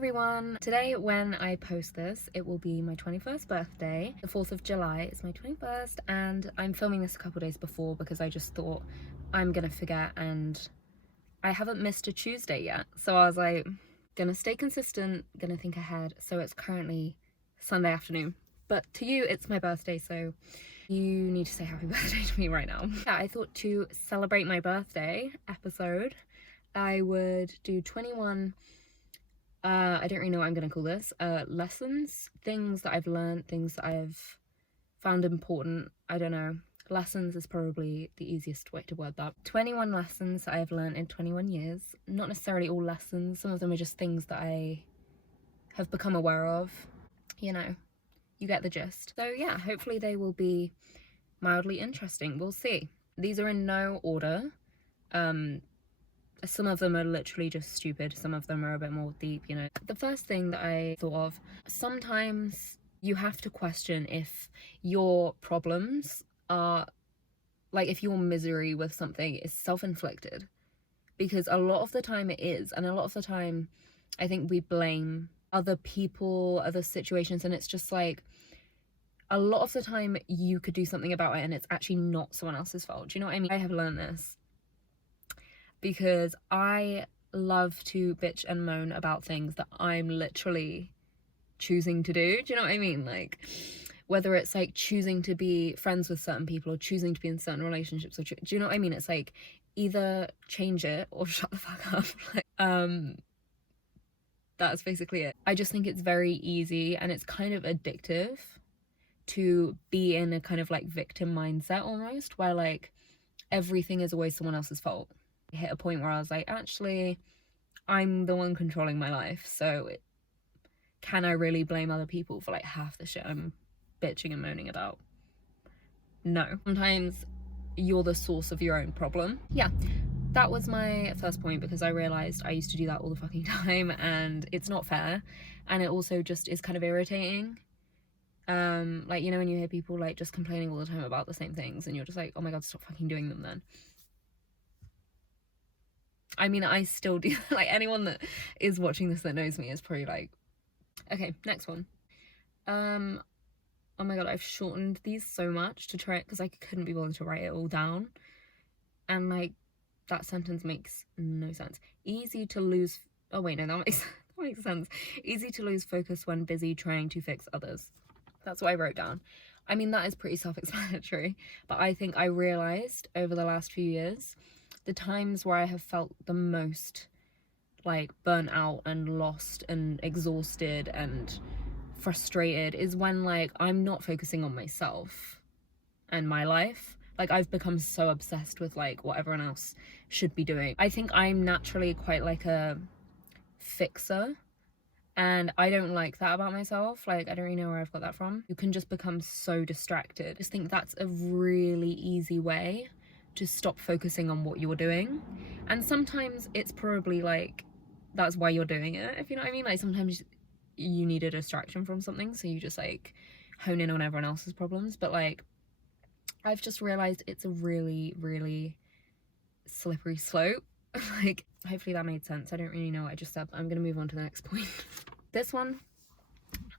everyone! Today when I post this, it will be my 21st birthday. The 4th of July is my 21st and I'm filming this a couple days before because I just thought I'm gonna forget and I haven't missed a Tuesday yet. So I was like, gonna stay consistent, gonna think ahead. So it's currently Sunday afternoon. But to you, it's my birthday, so you need to say happy birthday to me right now. Yeah, I thought to celebrate my birthday episode, I would do 21 I don't really know what I'm gonna call this, lessons, things that I've learned, things that I've found important. I don't know, lessons is probably the easiest way to word that. 21 lessons that I've learned in 21 years, not necessarily all lessons, some of them are just things that I have become aware of, you know, you get the gist. So yeah, hopefully they will be mildly interesting, we'll see. These are in no order. Some of them are literally just stupid, some of them are a bit more deep, you know. The first thing that I thought of, sometimes you have to question if your problems are, like, if your misery with something is self-inflicted, because a lot of the time it is, and a lot of the time I think we blame other people, other situations, and it's just like, a lot of the time you could do something about it and it's actually not someone else's fault. Do you know what I mean? I have learned this because I love to bitch and moan about things that I'm literally choosing to do. Do you know what I mean? Like, whether it's like choosing to be friends with certain people or choosing to be in certain relationships, or do you know what I mean? It's like, either change it or shut the fuck up. Like, that's basically it. I just think it's very easy and it's kind of addictive to be in a kind of like victim mindset almost, where like everything is always someone else's fault. I hit a point where I was like, actually, I'm the one controlling my life, so can I really blame other people for like half the shit I'm bitching and moaning about? No. Sometimes you're the source of your own problem. Yeah, that was my first point, because I realized I used to do that all the fucking time and it's not fair, and it also just is kind of irritating. Like, you know, when you hear people like just complaining all the time about the same things and you're just like, oh my god, stop fucking doing them then. I mean, I still do. Like, anyone that is watching this that knows me is probably like, okay, next one. Oh my god, I've shortened these so much to try it because I couldn't be bothered to write it all down, and like that sentence makes no sense. Easy to lose, oh wait, no, that makes sense. Easy to lose focus when busy trying to fix others. That's what I wrote down. I mean, that is pretty self-explanatory, but I think I realized over the last few years, the times where I have felt the most like burnt out and lost and exhausted and frustrated is when like I'm not focusing on myself and my life. Like, I've become so obsessed with like what everyone else should be doing. I think I'm naturally quite like a fixer, and I don't like that about myself. Like, I don't really know where I've got that from. You can just become so distracted. I just think that's a really easy way to stop focusing on what you're doing. And sometimes it's probably like that's why you're doing it, if you know what I mean. Like, sometimes you need a distraction from something, so you just like hone in on everyone else's problems. But like, I've just realized it's a really, really slippery slope. Like, hopefully that made sense. I don't really know what I just said, but I'm gonna move on to the next point. This one,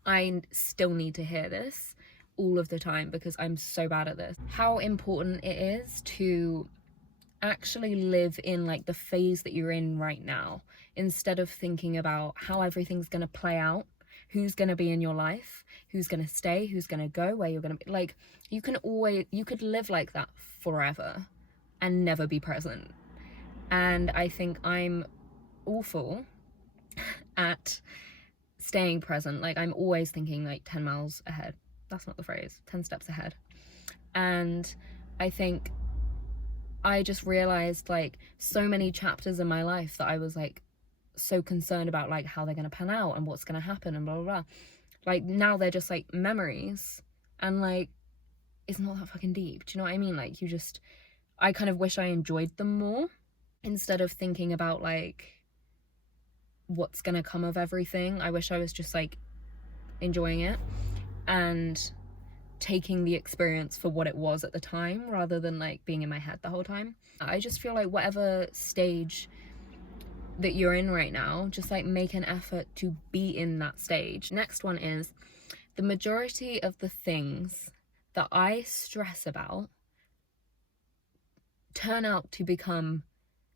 I still need to hear this all of the time because I'm so bad at this. How important it is to actually live in like the phase that you're in right now, instead of thinking about how everything's gonna play out, who's gonna be in your life, who's gonna stay, who's gonna go, where you're gonna be. Like, you could live like that forever and never be present. And I think I'm awful at staying present. Like, I'm always thinking like 10 miles ahead. That's not the phrase, 10 steps ahead. And I think I just realized like so many chapters in my life that I was like so concerned about like how they're gonna pan out and what's gonna happen and blah blah blah. Like, now they're just like memories, and like it's not that fucking deep. Do you know what I mean? Like, I kind of wish I enjoyed them more instead of thinking about like what's gonna come of everything. I wish I was just like enjoying it and taking the experience for what it was at the time, rather than like being in my head the whole time. I just feel like whatever stage that you're in right now, just like make an effort to be in that stage. Next one is, the majority of the things that I stress about turn out to become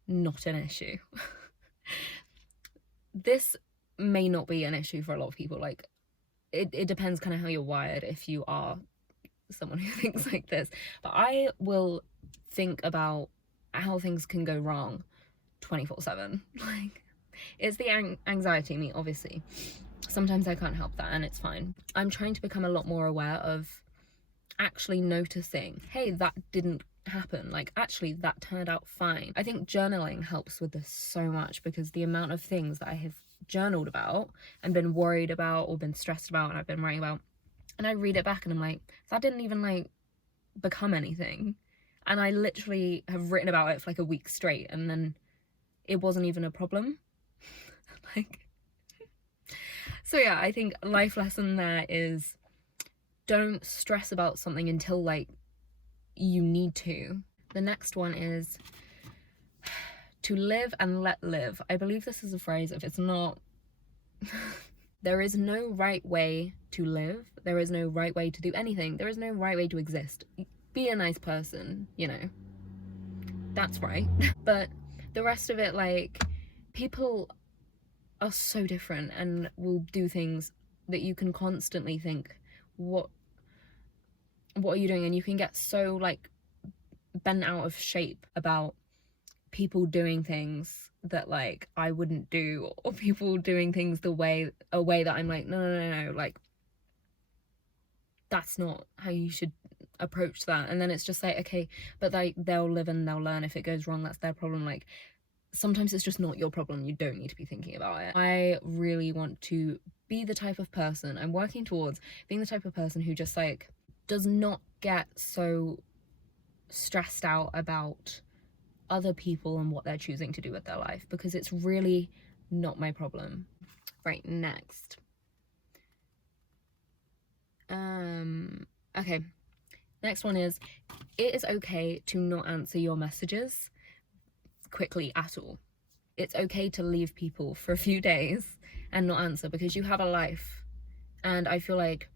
not an issue. This may not be an issue for a lot of people. Like, it depends kind of how you're wired, if you are someone who thinks like this. But I will think about how things can go wrong 24/7. Like, it's the anxiety in me, obviously. Sometimes I can't help that, and it's fine. I'm trying to become a lot more aware of actually noticing, hey, that didn't happen. Like, actually, that turned out fine. I think journaling helps with this so much, because the amount of things that I have journaled about and been worried about or been stressed about and I've been writing about, and I read it back and I'm like, that didn't even like become anything. And I literally have written about it for like a week straight, and then it wasn't even a problem. Like, so yeah, I think life lesson there is, don't stress about something until like you need to. The next one is to live and let live. I believe this is a phrase. If it's not, there is no right way to live. There is no right way to do anything. There is no right way to exist. Be a nice person, you know, that's right. But the rest of it, like, people are so different and will do things that you can constantly think, what are you doing? And you can get so like bent out of shape about people doing things that like I wouldn't do, or people doing things a way that I'm like, no, like, that's not how you should approach that. And then it's just like, okay, but like, they'll live and they'll learn. If it goes wrong, that's their problem. Like, sometimes it's just not your problem. You don't need to be thinking about it. I really want to be the type of person, I'm working towards being the type of person who just like does not get so stressed out about other people and what they're choosing to do with their life, because it's really not my problem. Right, next. Okay, next one is, it is okay to not answer your messages quickly at all. It's okay to leave people for a few days and not answer, because you have a life. And I feel like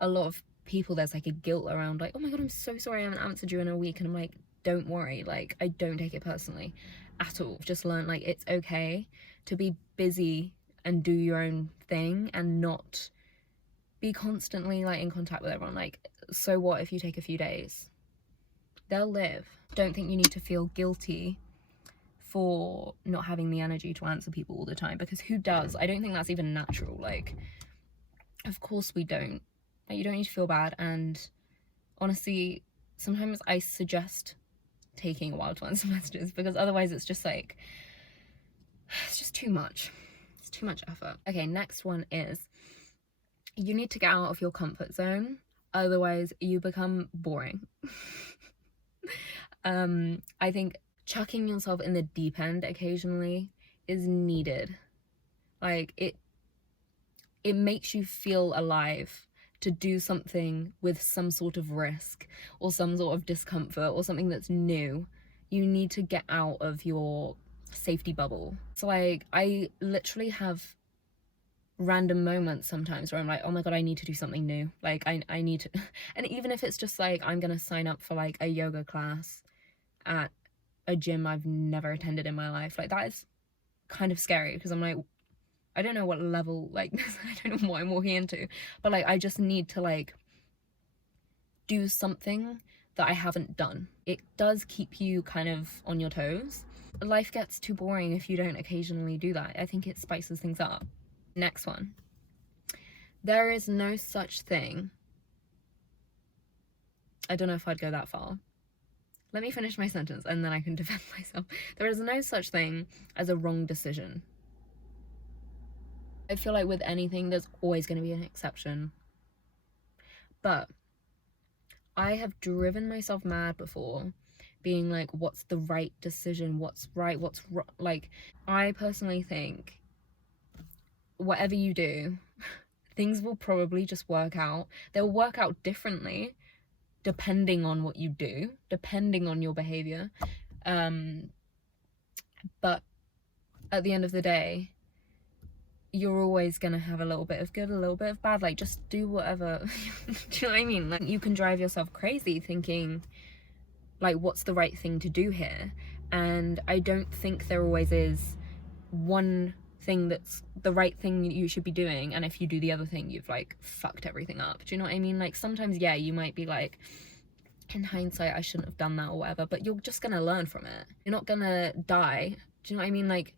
a lot of people, there's like a guilt around like, oh my god, I'm so sorry I haven't answered you in a week. And I'm like, don't worry, like, I don't take it personally at all. Just learn, like, it's okay to be busy and do your own thing and not be constantly like in contact with everyone. Like, so what if you take a few days? They'll live. Don't think you need to feel guilty for not having the energy to answer people all the time, because who does? I don't think that's even natural. Like, of course we don't. Like, you don't need to feel bad. And honestly, sometimes I suggest taking a while to answer messages, because otherwise it's just like, it's just too much. It's too much effort. Okay, next one is, you need to get out of your comfort zone, otherwise you become boring. I think chucking yourself in the deep end occasionally is needed. Like, it makes you feel alive to do something with some sort of risk or some sort of discomfort or something that's new. You need to get out of your safety bubble. So like, I literally have random moments sometimes where I'm like, oh my god, I need to do something new. Like, I need to, and even if it's just like, I'm gonna sign up for like a yoga class at a gym I've never attended in my life, like, that is kind of scary, because I'm like, I don't know what level, like, I don't know what I'm walking into, but like, I just need to like do something that I haven't done. It does keep you kind of on your toes. Life gets too boring if you don't occasionally do that. I think it spices things up. Next one. There is no such thing. I don't know if I'd go that far. Let me finish my sentence and then I can defend myself. There is no such thing as a wrong decision. I feel like with anything, there's always going to be an exception. But I have driven myself mad before, being like, what's the right decision? What's right? What's wrong? Like, I personally think whatever you do, things will probably just work out. They'll work out differently depending on what you do, depending on your behavior. But at the end of the day, you're always gonna have a little bit of good, a little bit of bad. Like, just do whatever. Do you know what I mean? Like, you can drive yourself crazy thinking, like, what's the right thing to do here? And I don't think there always is one thing that's the right thing you should be doing, and if you do the other thing, you've like fucked everything up. Do you know what I mean? Like, sometimes, yeah, you might be like, in hindsight, I shouldn't have done that or whatever, but you're just gonna learn from it. You're not gonna die. Do you know what I mean? Like,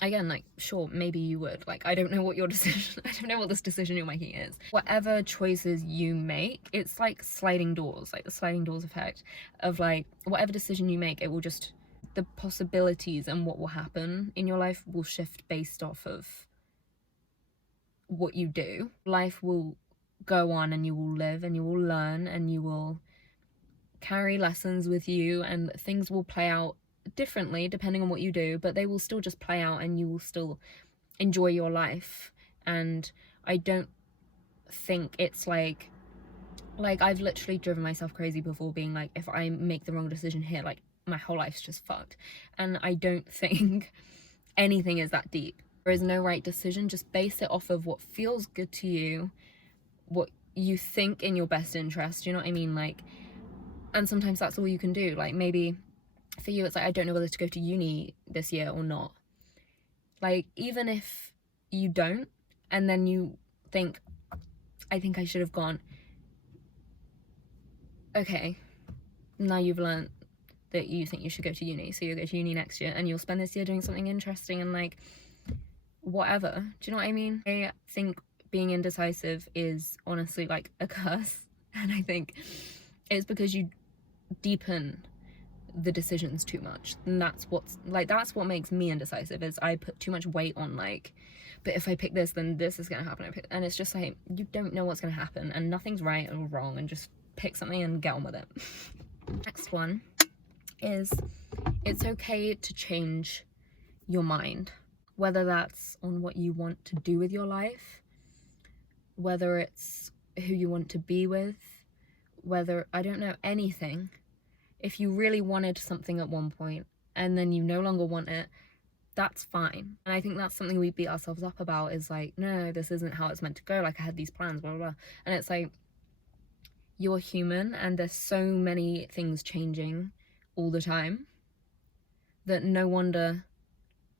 again, like, sure, maybe you would. Like, I don't know what your decision, I don't know what this decision you're making is. Whatever choices you make, it's like sliding doors, like the sliding doors effect of, like, whatever decision you make, it will just, the possibilities and what will happen in your life will shift based off of what you do. Life will go on, and you will live, and you will learn, and you will carry lessons with you, and things will play out differently depending on what you do, but they will still just play out, and you will still enjoy your life. And I don't think it's like I've literally driven myself crazy before, being like, if I make the wrong decision here, like, my whole life's just fucked. And I don't think anything is that deep. There is no right decision. Just base it off of what feels good to you, what you think in your best interest. You know what I mean? Like, and sometimes that's all you can do. Like, maybe for you, it's like, I don't know whether to go to uni this year or not. Like, even if you don't, and then you think, I think I should have gone, okay, now you've learned that you think you should go to uni, so you'll go to uni next year, and you'll spend this year doing something interesting, and like, whatever. Do you know what I mean? I think being indecisive is honestly like a curse, and I think it's because you deepen the decisions too much, and that's what makes me indecisive, is I put too much weight on, like, but if I pick this, then this is gonna happen. And it's just like, you don't know what's gonna happen, and nothing's right or wrong, and just pick something and get on with it. Next one is, it's okay to change your mind, whether that's on what you want to do with your life, whether it's who you want to be with, whether, I don't know, anything. If you really wanted something at one point and then you no longer want it, that's fine. And I think that's something we beat ourselves up about, is like, no, this isn't how it's meant to go. Like, I had these plans, blah, blah, blah. And it's like, you're human, and there's so many things changing all the time that no wonder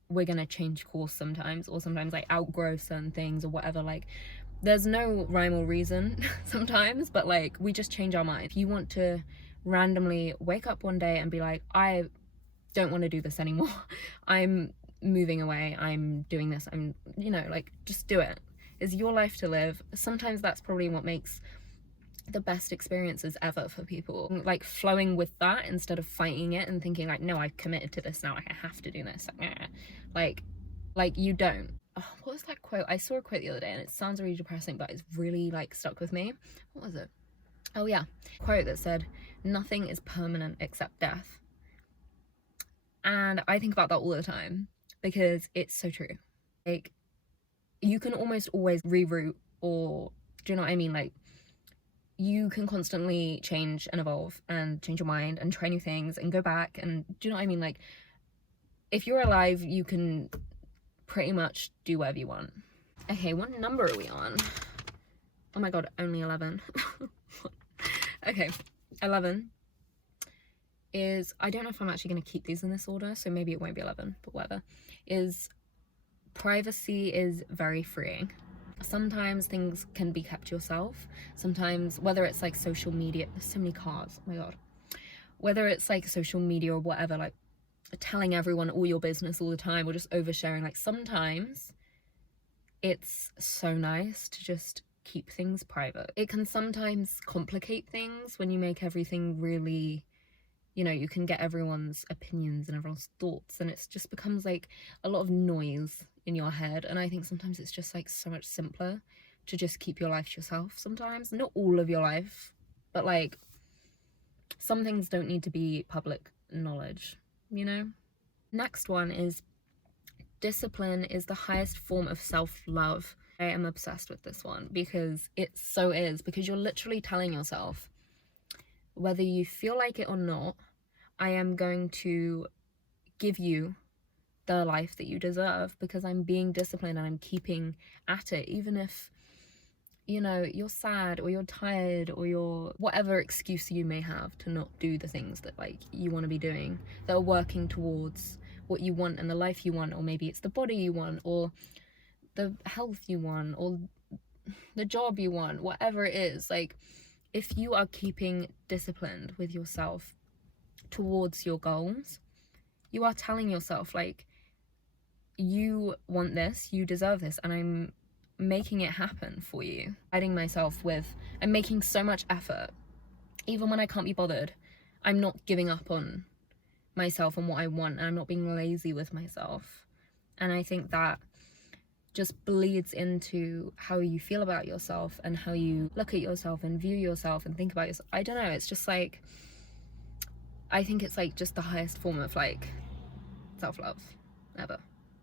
we're gonna change course sometimes, or sometimes like outgrow certain things or whatever. Like, there's no rhyme or reason sometimes, but like, we just change our mind. If you want to randomly wake up one day and be like, I don't want to do this anymore, I'm moving away, I'm doing this, I'm, you know, like, just do it. It's your life to live. Sometimes that's probably what makes the best experiences ever for people, like, flowing with that instead of fighting it and thinking like, no, I've committed to this now, like, I have to do this, like you don't. Oh, what was that quote? I saw a quote the other day, and it sounds really depressing, but it's really like stuck with me. What was it? Oh yeah, quote that said, nothing is permanent except death. And I think about that all the time, because it's so true. Like, you can almost always reroute, or, do you know what I mean? Like, you can constantly change and evolve and change your mind and try new things and go back, and, do you know what I mean? Like, if you're alive, you can pretty much do whatever you want. Okay, what number are we on? Oh my god, only 11. Okay, 11 is, I don't know if I'm actually going to keep these in this order, so maybe it won't be 11, but whatever, is privacy is very freeing. Sometimes things can be kept to yourself. Sometimes, whether it's like social media, there's so many cars, oh my god. Whether it's like social media or whatever, like telling everyone all your business all the time, or just oversharing, like, sometimes it's so nice to just keep things private. It can sometimes complicate things when you make everything really, you know, you can get everyone's opinions and everyone's thoughts, and it just becomes like a lot of noise in your head. And I think sometimes it's just like so much simpler to just keep your life to yourself sometimes. Not all of your life, but like, some things don't need to be public knowledge, you know? Next one is, discipline is the highest form of self-love. I am obsessed with this one, because it so is, because you're literally telling yourself, whether you feel like it or not, I am going to give you the life that you deserve, because I'm being disciplined and I'm keeping at it, even if, you know, you're sad or you're tired or you're whatever excuse you may have to not do the things that like you want to be doing, that are working towards what you want and the life you want. Or maybe it's the body you want, or the health you want, or the job you want, whatever it is. Like, if you are keeping disciplined with yourself towards your goals, you are telling yourself, like, you want this, you deserve this, and I'm making it happen for you. I'm making so much effort. Even when I can't be bothered, I'm not giving up on myself and what I want, and I'm not being lazy with myself. And I think that just bleeds into how you feel about yourself and how you look at yourself and view yourself and think about yourself. I don't know, it's just like, I think it's like just the highest form of like self-love ever.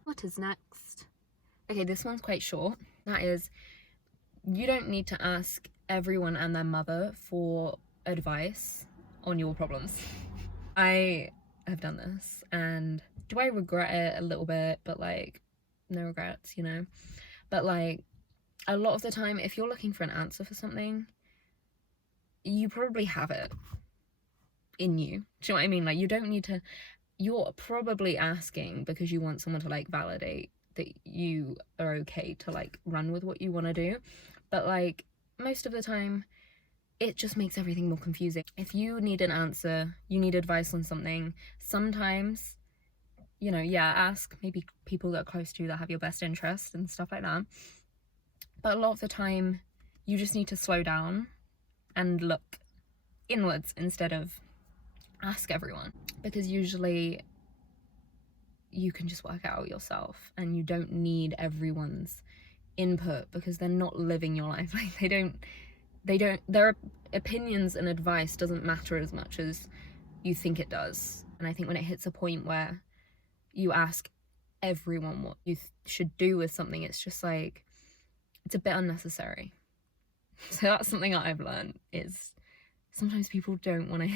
What is next? Okay, this one's quite short. That is, you don't need to ask everyone and their mother for advice on your problems. I have done this, and do I regret it? A little bit, but like, no regrets, you know. But like, a lot of the time, if you're looking for an answer for something, you probably have it in you. Do you know what I mean? Like, you don't need to, you're probably asking because you want someone to like validate that you are okay to like run with what you want to do. But like, most of the time, it just makes everything more confusing. If you need an answer, you need advice on something, sometimes, you know, yeah, ask maybe people that are close to you that have your best interest and stuff like that. But a lot of the time, you just need to slow down and look inwards instead of ask everyone. Because usually you can just work it out yourself, and you don't need everyone's input because they're not living your life. Like, they don't, their opinions and advice doesn't matter as much as you think it does. And I think when it hits a point where you ask everyone what you should do with something, it's just like, it's a bit unnecessary. So that's something that I've learned, is sometimes people don't want to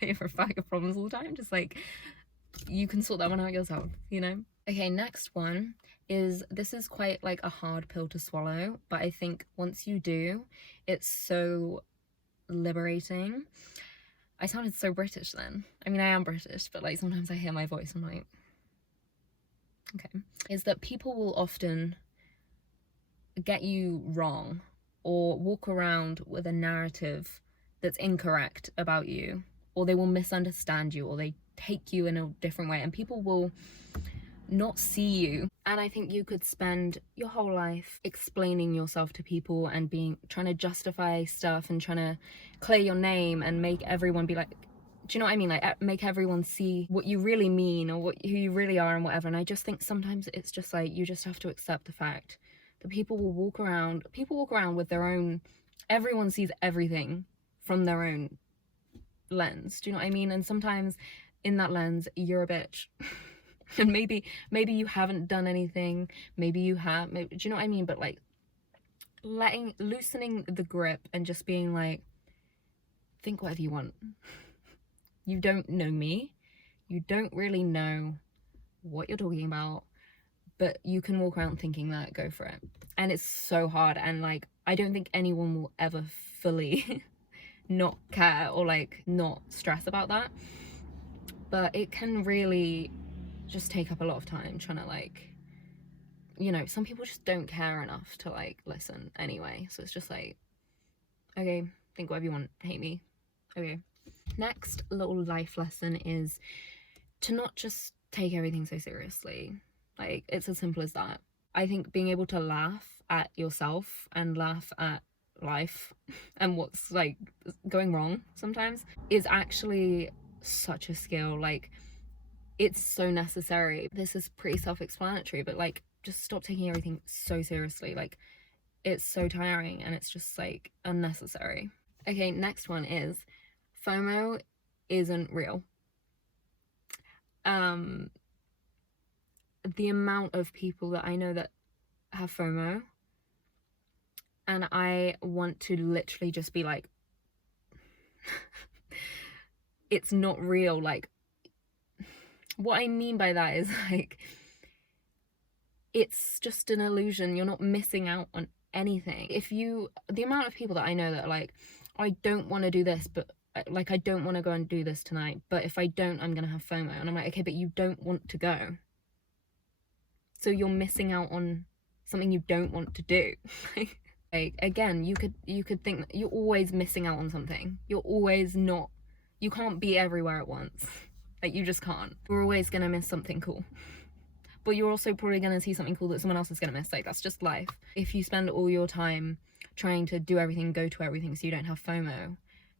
hear for a bag of problems all the time. Just like, you can sort that one out yourself, you know? Okay, next one is, this is quite like a hard pill to swallow, but I think once you do, it's so liberating. I sounded so British then. I mean, I am British, but like sometimes I hear my voice, I'm like, okay. Is that people will often get you wrong or walk around with a narrative that's incorrect about you, or they will misunderstand you, or they take you in a different way, and people will not see you. And I think you could spend your whole life explaining yourself to people and trying to justify stuff and trying to clear your name and make everyone be like, do you know what I mean? Like, make everyone see what you really mean or who you really are and whatever. And I just think sometimes it's just like, you just have to accept the fact that people walk around with their own, everyone sees everything from their own lens. Do you know what I mean? And sometimes in that lens, you're a bitch. And maybe you haven't done anything, maybe you have, do you know what I mean? But like, loosening the grip and just being like, think whatever you want. You don't know me, you don't really know what you're talking about, but you can walk around thinking that, go for it. And it's so hard, and like, I don't think anyone will ever fully not care or like not stress about that, but it can really just take up a lot of time trying to like, you know, some people just don't care enough to like listen anyway. So it's just like, okay, think whatever you want, hate me, okay. Next little life lesson is to not just take everything so seriously. Like, it's as simple as that. I think being able to laugh at yourself and laugh at life and what's like going wrong sometimes is actually such a skill. Like, it's so necessary. This is pretty self-explanatory, but like, just stop taking everything so seriously. Like, it's so tiring and it's just like unnecessary. Okay, next one is, FOMO isn't real. The amount of people that I know that have FOMO, and I want to literally just be like, it's not real. Like, what I mean by that is like, it's just an illusion. You're not missing out on anything. The amount of people that I know that are like, I don't want to do this, but like, I don't want to go and do this tonight, but if I don't, I'm gonna have FOMO. And I'm like, okay, but you don't want to go, so you're missing out on something you don't want to do. Like, again, you could think that you're always missing out on something. You're always not, you can't be everywhere at once. Like, you just can't. You're always gonna miss something cool, but you're also probably gonna see something cool that someone else is gonna miss. Like, that's just life. If you spend all your time trying to do everything, go to everything, so you don't have FOMO,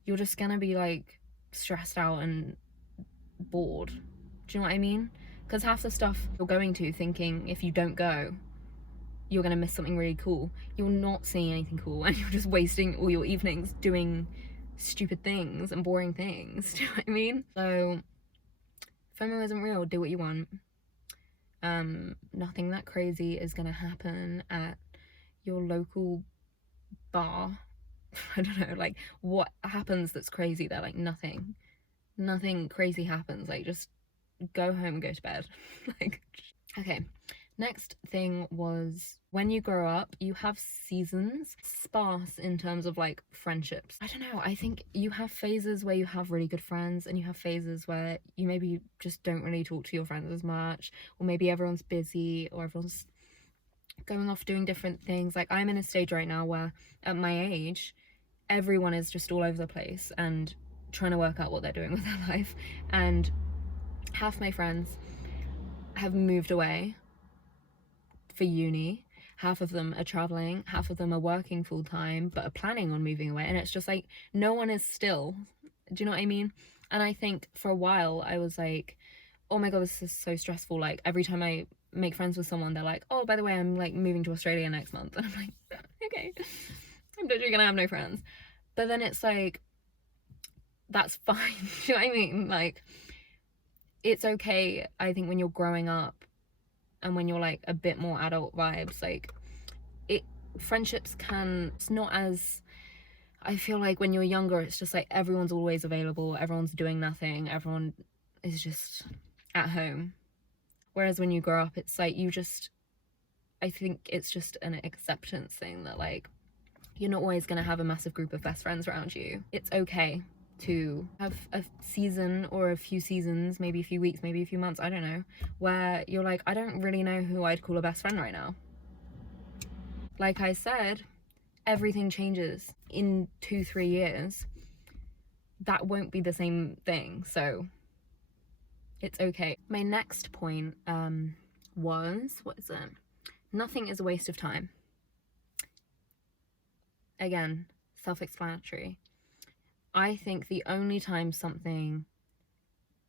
you're just gonna be like stressed out and bored. Do you know what I mean? Because half the stuff you're going to thinking, if you don't go, you're gonna miss something really cool, you're not seeing anything cool, and you're just wasting all your evenings doing stupid things and boring things. Do you know what I mean? So FOMO isn't real. Do what you want. Nothing that crazy is gonna happen at your local bar. I don't know, like, what happens that's crazy there? Like, nothing crazy happens. Like, just go home and go to bed. Like, okay. Next thing was, when you grow up, you have seasons, sparse in terms of like friendships. I don't know, I think you have phases where you have really good friends, and you have phases where you maybe just don't really talk to your friends as much, or maybe everyone's busy, or everyone's going off doing different things. Like, I'm in a stage right now where, at my age, everyone is just all over the place and trying to work out what they're doing with their life, and half my friends have moved away for uni, half of them are traveling, half of them are working full-time but are planning on moving away, and it's just like, no one is still. Do you know what I mean? And I think for a while I was like, oh my god, this is so stressful. Like, every time I make friends with someone, they're like, oh, by the way, I'm like moving to Australia next month, and I'm like, okay, I'm literally gonna have no friends. But then it's like, that's fine. Do you know what I mean? Like, it's okay, I think, when you're growing up and when you're like a bit more adult vibes, like, friendships can, it's not as, I feel like when you're younger, it's just like everyone's always available, everyone's doing nothing, everyone is just at home. Whereas when you grow up, it's like, I think it's just an acceptance thing that, like, you're not always going to have a massive group of best friends around you. It's okay to have a season or a few seasons, maybe a few weeks, maybe a few months, I don't know, where you're like, I don't really know who I'd call a best friend right now. Like I said, everything changes in 2-3 years. That won't be the same thing, so it's okay. My next point was, what is it? Nothing is a waste of time. Again, self-explanatory. I think the only time something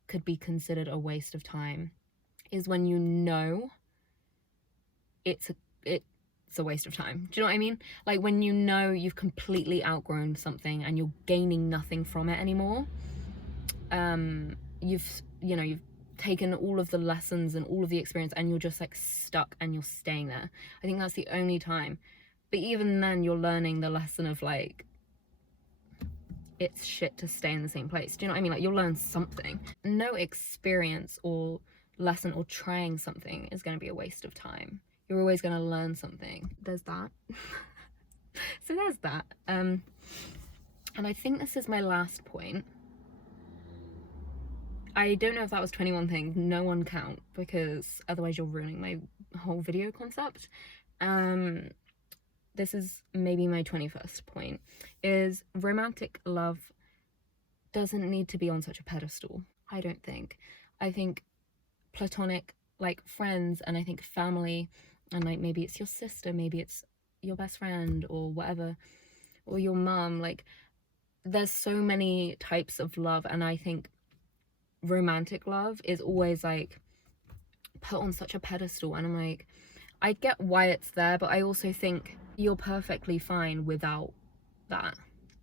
could be considered a waste of time is when you know it's a waste of time. Do you know what I mean? Like, when you know you've completely outgrown something and you're gaining nothing from it anymore. You've taken all of the lessons and all of the experience, and you're just like stuck and you're staying there. I think that's the only time. But even then, you're learning the lesson of like, it's shit to stay in the same place. Do you know what I mean? Like, you'll learn something. No experience or lesson or trying something is going to be a waste of time. You're always going to learn something. There's that. So there's that. And I think this is my last point. I don't know if that was 21 things. No one count, because otherwise you're ruining my whole video concept. This is maybe my 21st point, is romantic love doesn't need to be on such a pedestal. I don't think. I think platonic, like, friends, and I think family, and like, maybe it's your sister, maybe it's your best friend or whatever, or your mum, like, there's so many types of love, and I think romantic love is always like put on such a pedestal, and I'm like, I get why it's there, but I also think you're perfectly fine without that,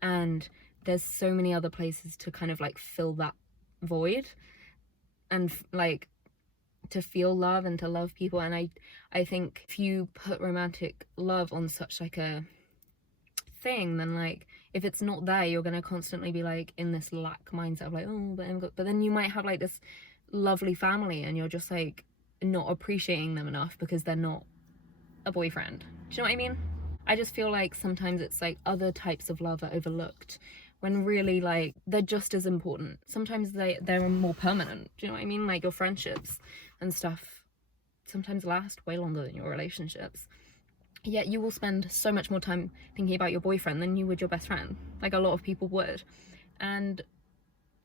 and there's so many other places to kind of like fill that void and like to feel love and to love people. And I think if you put romantic love on such like a thing, then like, if it's not there, you're gonna constantly be like in this lack mindset of like, oh, but then you might have like this lovely family and you're just like, not appreciating them enough because they're not a boyfriend. Do you know what I mean? I just feel like sometimes it's like other types of love are overlooked when really like they're just as important. Sometimes they're more permanent. Do you know what I mean? Like your friendships and stuff sometimes last way longer than your relationships. Yet you will spend so much more time thinking about your boyfriend than you would your best friend. Like a lot of people would. And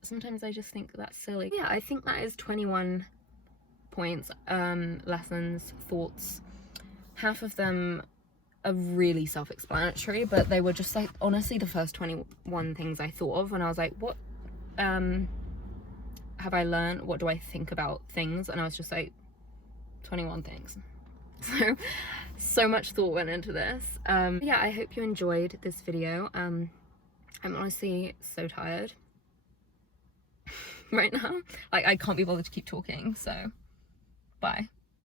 sometimes I just think that's silly. Yeah, I think that is 21 points, lessons, thoughts. Half of them are really self-explanatory, but they were just like honestly the first 21 things I thought of, and I was like, what have I learned? What do I think about things? And I was just like, 21 things. So much thought went into this. Yeah, I hope you enjoyed this video. I'm honestly so tired right now. Like I can't be bothered to keep talking, so bye.